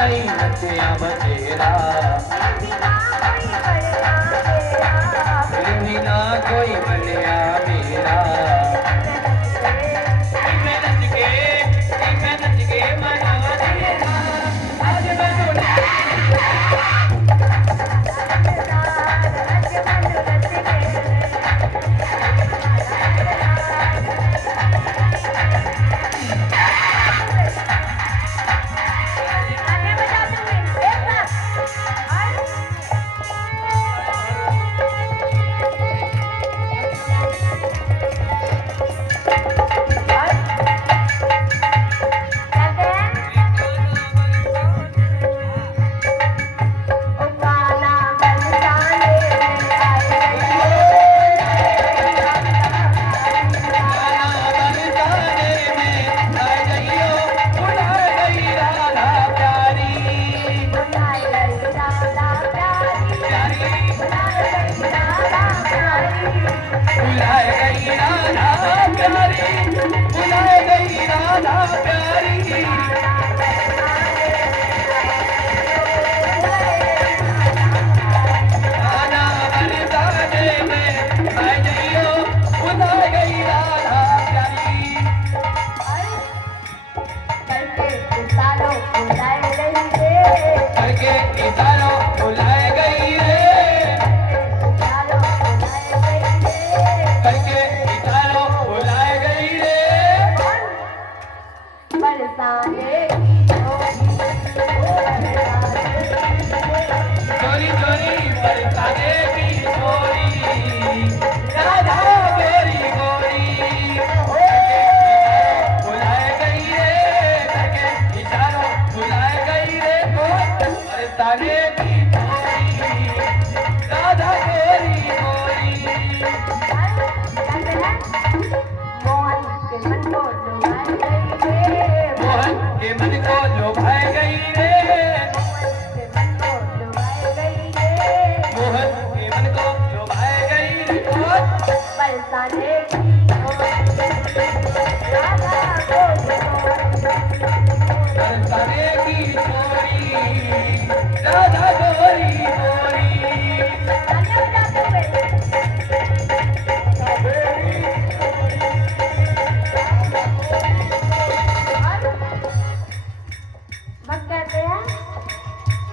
नहीं नचिया बतेरा फिर भी ना कोई बलिया मेरा मैं नच के मना देना आज मैं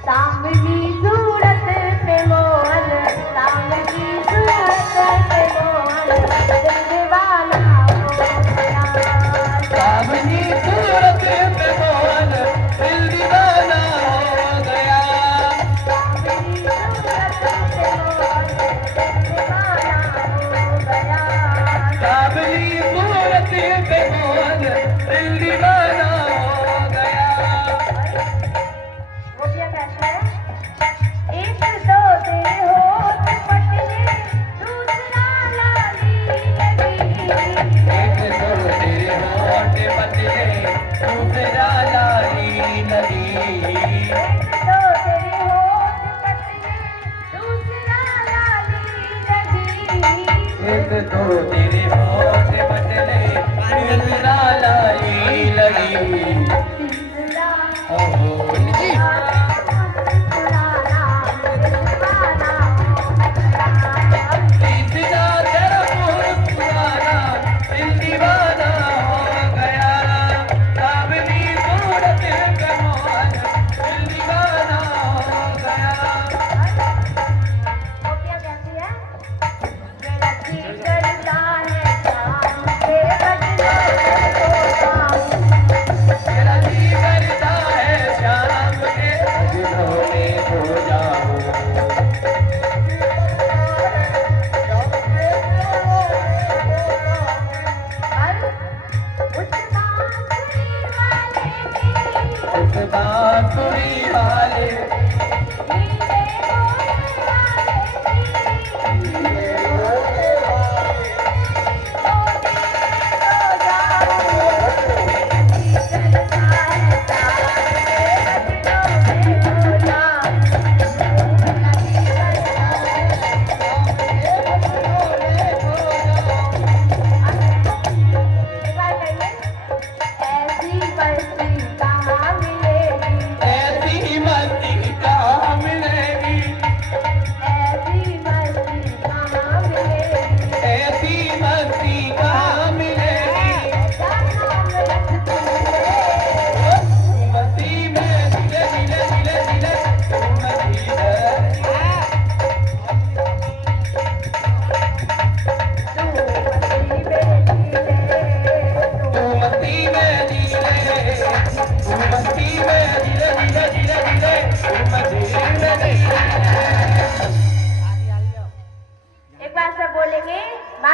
सांवली सूरत पे मोहन, सांवली सूरत पे मोहन,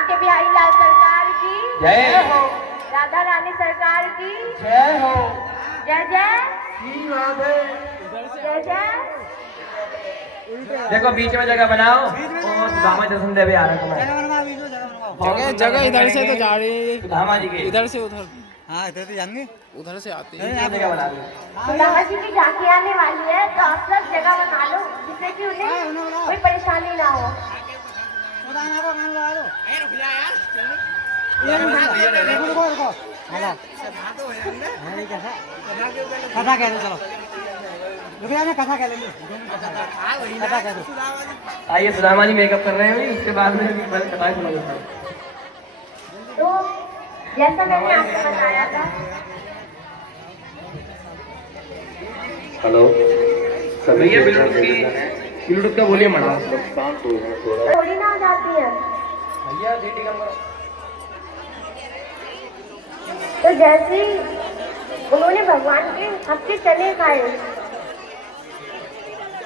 बांके बिहारी लाल सरकार की जय हो। राधा रानी सरकार की जय हो। जय जय श्री राधे। जय जय। देखो बीच में जगह बनाओ और सुदामा दर्शन देवे आ रहा है। जगह इधर से तो जा रही है, सुदामा जी के इधर से उधर, हाँ इधर से जाएंगे, उधर से आती है। जगह बना लो। सुदामा जी की झांकी आने वाली है तो आप सब जगह बना लो जिससे कि उन्हें कोई परेशानी ना हो। कथा कह दो, चलो रुक कथा कह लेंगे, कथा कह दो। आइए सुदामा जी मेकअप कर रहे हैं अभी, उसके बाद में कथा सुनाऊंगा। तो जैसा मैंने आपको बताया था, हेलो सभी भैया ब्लूटूथ का वॉल्यूम बढ़ाओ। थोड़ी ना आ जाती है। भैया सीटी कम करो। तो जैसे ही उन्होंने भगवान के हाथ के चने खाए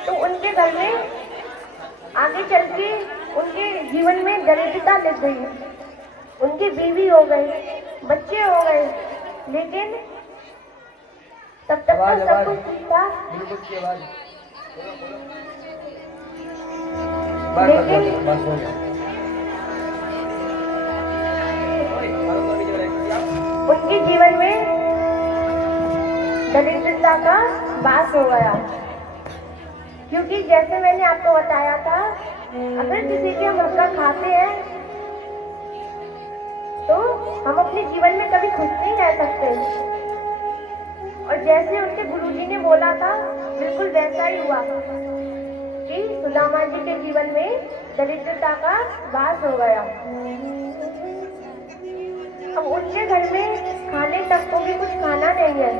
तो उनके घर में आगे चल के उनके जीवन में दरिद्रता लग गई, उनकी बीवी हो गई, बच्चे हो गए, लेकिन तब तक तो सब कुछ ठीक था। ब्लूटूथ की आवाज लेकिन बस हो गया। उनके जीवन में दरिद्रता का वास हो गया, क्योंकि जैसे मैंने आपको बताया था, अगर किसी के हम हक्का खाते हैं तो हम अपने जीवन में कभी खुश नहीं रह सकते। और जैसे उनके गुरुजी ने बोला था, बिल्कुल वैसा ही हुआ कि सुदामा जी के जीवन में दरिद्रता का वास हो गया। अब उनके घर में खाने तक को भी कुछ खाना नहीं है,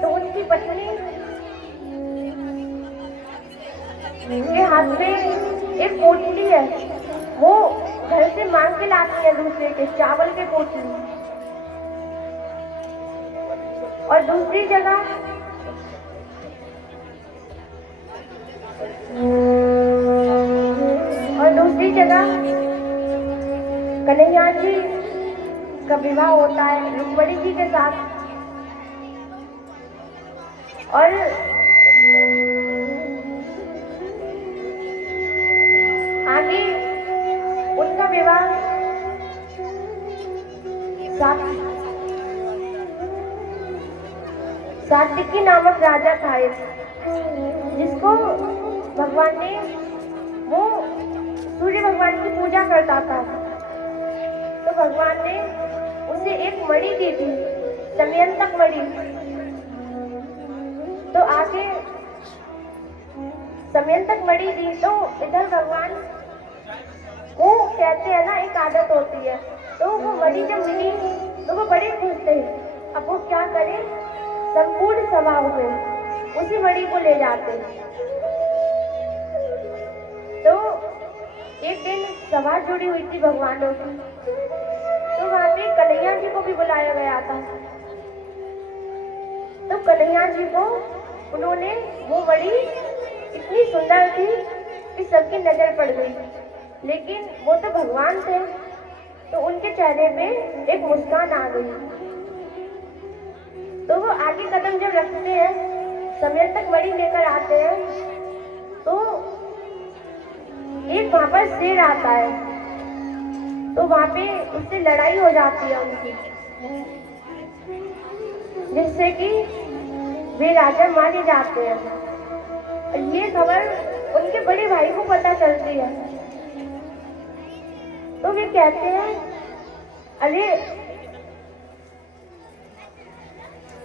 तो उनकी पत्नी के हाथ में एक पोटली है, वो घर से मांग के लाती है दूसरे के, चावल के पोटली। और दूसरी जगह कन्हैया जी का विवाह होता है रुक्मणी जी के साथ। और आगे उनका विवाह सात्विकी नामक राजा था, जिसको भगवान ने, वो सूर्य भगवान की पूजा करता था, तो भगवान ने उसे एक मणि दी थी, दमयंतक मणि। तो आगे दमयंतक मणि दी, तो इधर भगवान वो कहते हैं ना, एक आदत होती है, तो वो मणि जब मिली तो वो बड़े खुश थे। अब वो क्या करे, संपूर्ण सभा में उसी मणि को ले जाते। तो एक दिन सभा जुड़ी हुई थी भगवानों की, तो वहां पे कन्हैया जी को भी बुलाया गया था। तो कन्हैया जी को उन्होंने, वो मणि इतनी सुंदर थी कि सबकी नजर पड़ गई, लेकिन वो तो भगवान थे, तो उनके चेहरे पे एक मुस्कान आ गई। तो वो आगे कदम जब रखते हैं, दमयंतक मणि लेकर आते हैं, तो एक वहां पर शेर आता है, तो वहां पे उससे लड़ाई हो जाती है उनकी, जिससे कि वे राजा मारे जाते हैं। और ये खबर उनके बड़े भाई को पता चलती है, तो वे कहते हैं, अरे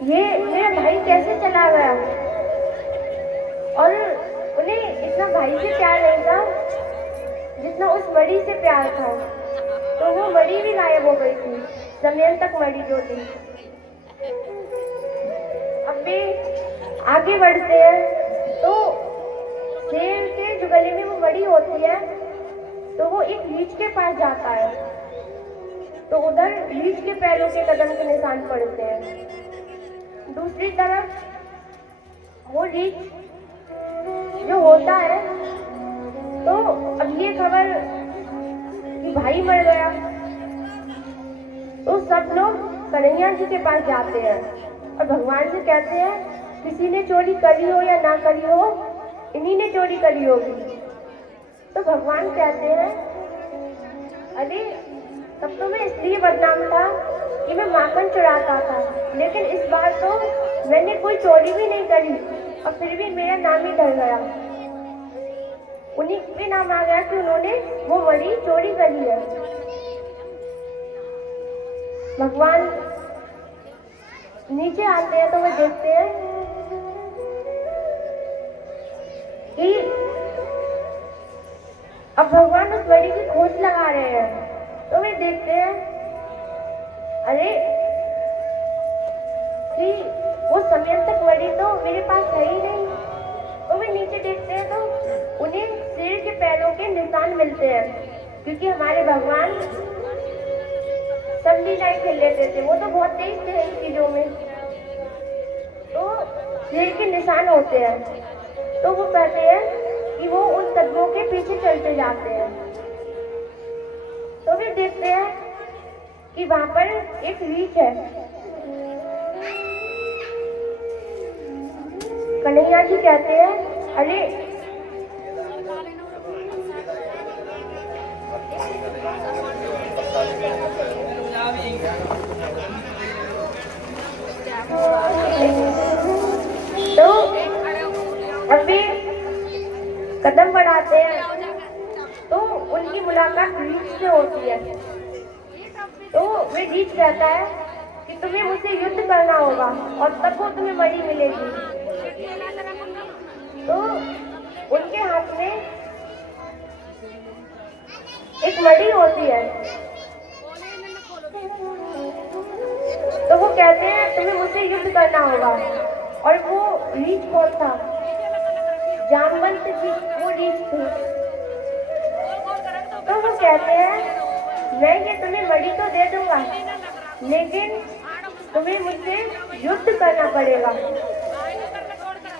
ये मेरा भाई कैसे चला गया। और उन्हें इतना भाई से प्यार नहीं था जितना उस मणि से प्यार था, तो वो मणि भी गायब हो गई थी, दमयंतक मणि जो थी। अब वे आगे बढ़ते हैं, तो शेर के जो गले में वो मणि होती है, तो वो एक रीछ के पास जाता है, तो उधर रीछ के पैरों के कदम के निशान पड़ते हैं। दूसरी तरफ वो रीछ जो होता है, तो अब ये खबर कि भाई मर गया। तो सब लोग कन्हैया जी के पास जाते हैं और भगवान से कहते हैं किसी ने चोरी करी हो या ना करी हो, इन्हीं ने चोरी करी होगी। तो भगवान कहते हैं अरे तब तो मैं इसलिए बदनाम था कि मैं माखन चुराता था, लेकिन इस बार तो मैंने कोई चोरी भी नहीं करी और फिर भी मेरा नाम ही डर गया। उन्हीं के नाम आ गया कि उन्होंने वो मणि चोरी करी है। भगवान नीचे आते हैं तो वे देखते हैं कि अब भगवान उस मणि की खोज लगा रहे हैं। तो वे देखते हैं अरे कि वो समय तक मणि तो मेरे पास है ही नहीं। तो वे नीचे देखते हैं तो उन्हें शेर के पैरों के निशान मिलते हैं, क्योंकि हमारे भगवान सब लीलाएं खेल लेते थे, वो तो बहुत तेज थे इन चीजों में। तो शेर के निशान होते हैं। तो वो कहते हैं कि वो उन कदमों के पीछे चलते जाते हैं। तो वे देखते हैं कि वहां पर एक रीछ है। कन्हैया जी कहते हैं अरे तो अभी कदम बढ़ाते हैं तो उनकी मुलाकात रीछ से होती है। तो वे रीछ कहता है कि तुम्हें मुझसे युद्ध करना होगा और तब वो तुम्हें मणि मिलेगी। तो उनके हाथ में एक मणि होती है। तो वो कहते हैं तुम्हें मुझसे युद्ध करना होगा। और वो रीछ कौन था? जामवंत जी वो रीछ थे। तो वो कहते हैं मैं ये तुम्हें मणि तो दे दूंगा, लेकिन तुम्हें मुझसे युद्ध करना पड़ेगा।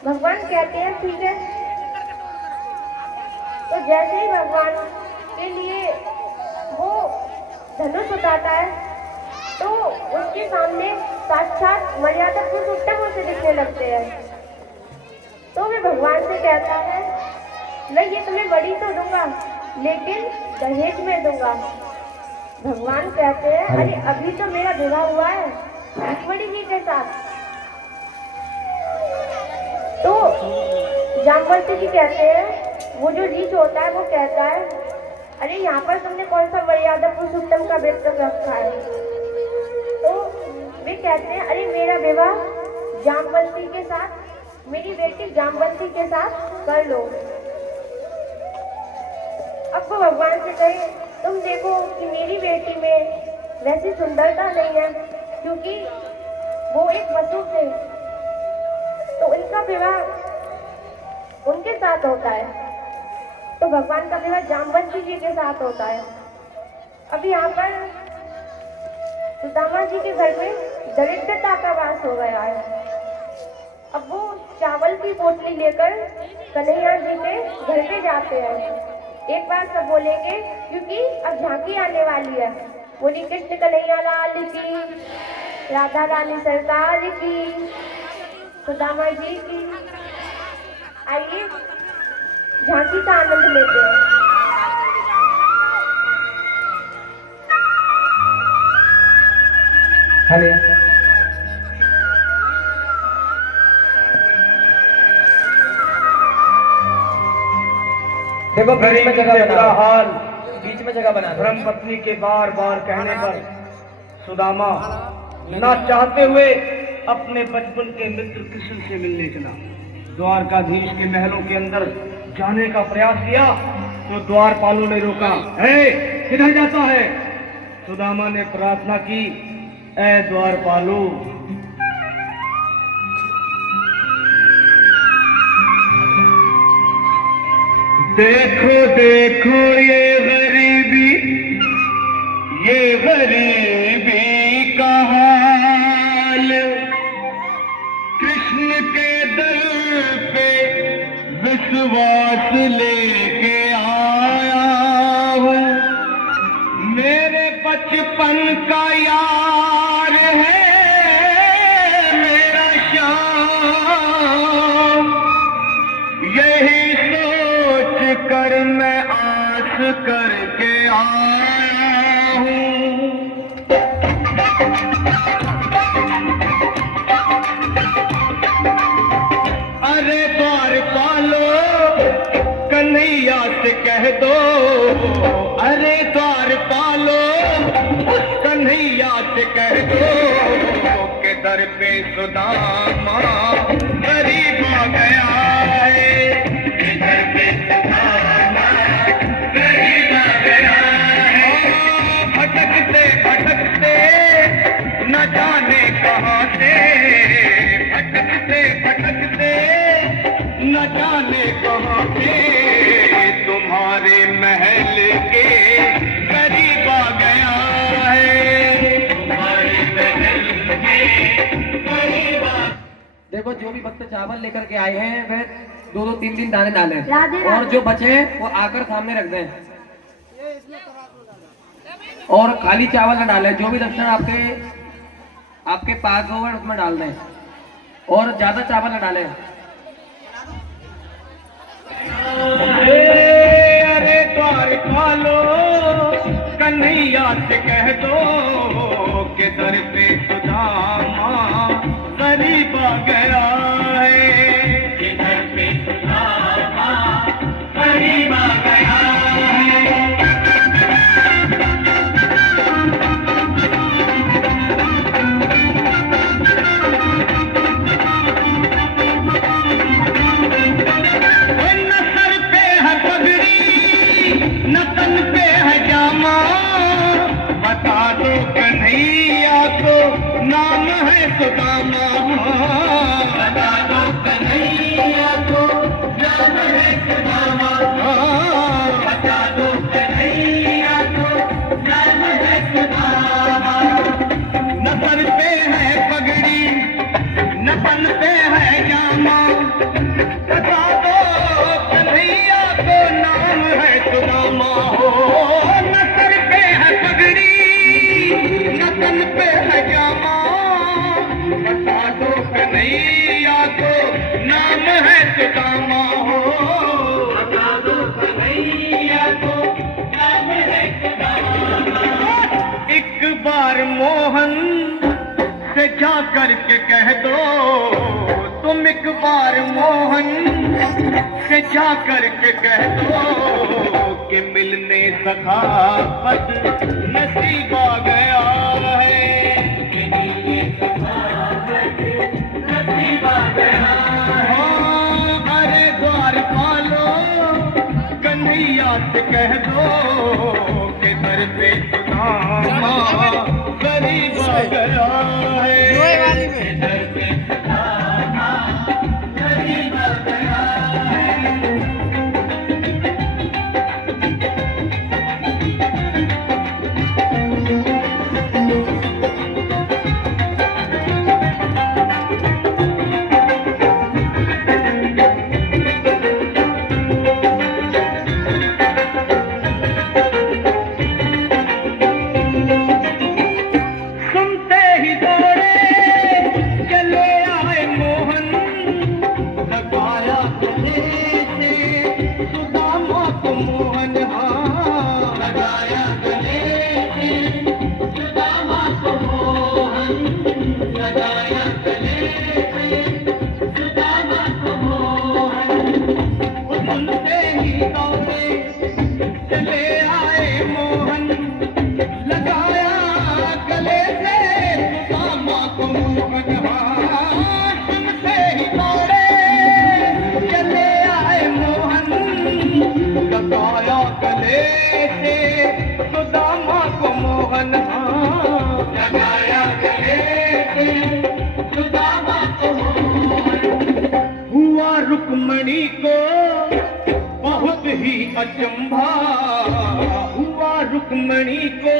भगवान कहते हैं ठीक है। तो जैसे ही भगवान के लिए वो धनुष उठाता है तो उसके सामने साक्षात मर्यादा पुरुषोत्तम उसे दिखने लगते हैं। तो वे भगवान से कहता है मैं ये तुम्हें मणि तो दूंगा, लेकिन दहेज में दूंगा। भगवान कहते हैं अरे अभी तो मेरा विवाह हुआ है रुक्मिणी जी के साथ। तो जामवंत जी कहते हैं वो जो रीछ होता है वो कहता है अरे यहाँ पर तुमने कौन सा मर्यादा पुरुषोत्तम का व्रत रखा है? तो वे कहते हैं अरे मेरा विवाह जामवंती के साथ, मेरी बेटी जामवंती के साथ कर लो। अब वो भगवान से कहे तुम देखो कि मेरी बेटी में वैसी सुंदरता नहीं है, क्योंकि वो एक वसु थे, तो उनका विवाह उनके साथ होता है। तो भगवान का विवाह जामवंती जी के साथ होता है। अब यहाँ पर सुदामा जी के घर में दरिद्रता का वास हो गया है। अब वो चावल की पोटली लेकर कन्हैया जी के घर पे जाते हैं। एक बार सब बोलेंगे क्योंकि अब झांकी आने वाली है। बोली कृष्ण कन्हैया लाल की, राधा रानी सरकार की, सुदामा जी की। आइए झांकी का आनंद लेते हैं। हेलो देखो बीच में जगह बना हाल, बीच में जगह बना। धर्म पत्नी के बार बार कहने पर सुदामा ना चाहते हुए अपने बचपन के मित्र कृष्ण से मिलने चला। द्वारकाधीश के महलों के अंदर जाने का प्रयास किया तो द्वारपालों ने रोका। किधर जाता है? सुदामा ने प्रार्थना की, ऐ द्वारपालो, देखो देखो ये गरीबी का हाल, कृष्ण के दर पे विश्वास लेके आया हूँ, बचपन का यार है मेरा श्याम, यही सोच कर मैं आस करके आया हूँ। अरे द्वार पालो कन्हैया से कह दो, अरे द्वार पालो उस कन्हैया से कह दो के दर पे सुदामा गरीब आ गया है, के दर पे सुदामा गरीब आ गया है। भटकते भटकते न जाने कहाँ से, भटकते भटकते न जाने कहाँ से तुम्हारे महल के करीब आ गया है, तुम्हारे महल के करीब आ। देखो जो भी भक्त चावल लेकर के आए हैं वह 2-3 दाने डालें राधे और राधे। जो बचे वो आकर सामने रख दें और खाली चावल न डालें। जो भी दक्षिणा आपके पास हो उसमें डाल दें और ज्यादा चावल न डालें। अरे द्वार पालो कन्हैया से कह दो के दर पे सुदामा गरीब आ गया है, के दर पे सुदामा गरीब आ गया है। न तन पे है जामा, बता दो कन्हैया को नाम है सुदामा, बता दो कन्हैया को नाम है सुदामा, बता दो कन्हैया को नाम है सुदामा। न सर पे है पगड़ी न तन पे है जामा, बता दो कन्हैया को नाम है सुदामा हो। न सर पे है पगड़ी न तन पे है जामा, बता दो कन्हैया को नाम है सुदामा हो, बता दो कन्हैया को नाम है सुदामा। एक बार मोहन से जा करके कह दो, तुम एक बार मोहन से जा करके कह दो कि मिलने सखावत नसीब आ गया है, कि मिलने सखावत नसीब आ गया है। अरे द्वार पालो कन्हैया से कह दो कि दर पे सुदामा गरीब आ गया है, कि दर पे सुदामा गरीब आ गया है। सुनते ही दौड़े चले आए मोहन, लगाया गले से सुदामा को मोहन, हाँ लगाया गले से सुदामा को मोहन, लगाया गले से सुदामा को मोहन। वो सुनते ही दौड़े चले आए मोहन, लगाया गले से सुदामा को मोहन, हाँ सुनते ही दौड़े चले आए मोहन, लगाया गले से सुदामा को मोहन, हाँ लगाया गले से सुदामा को मोहन। हुआ रुक्मणी को बहुत ही अचंभा, हुआ रुक्मणी को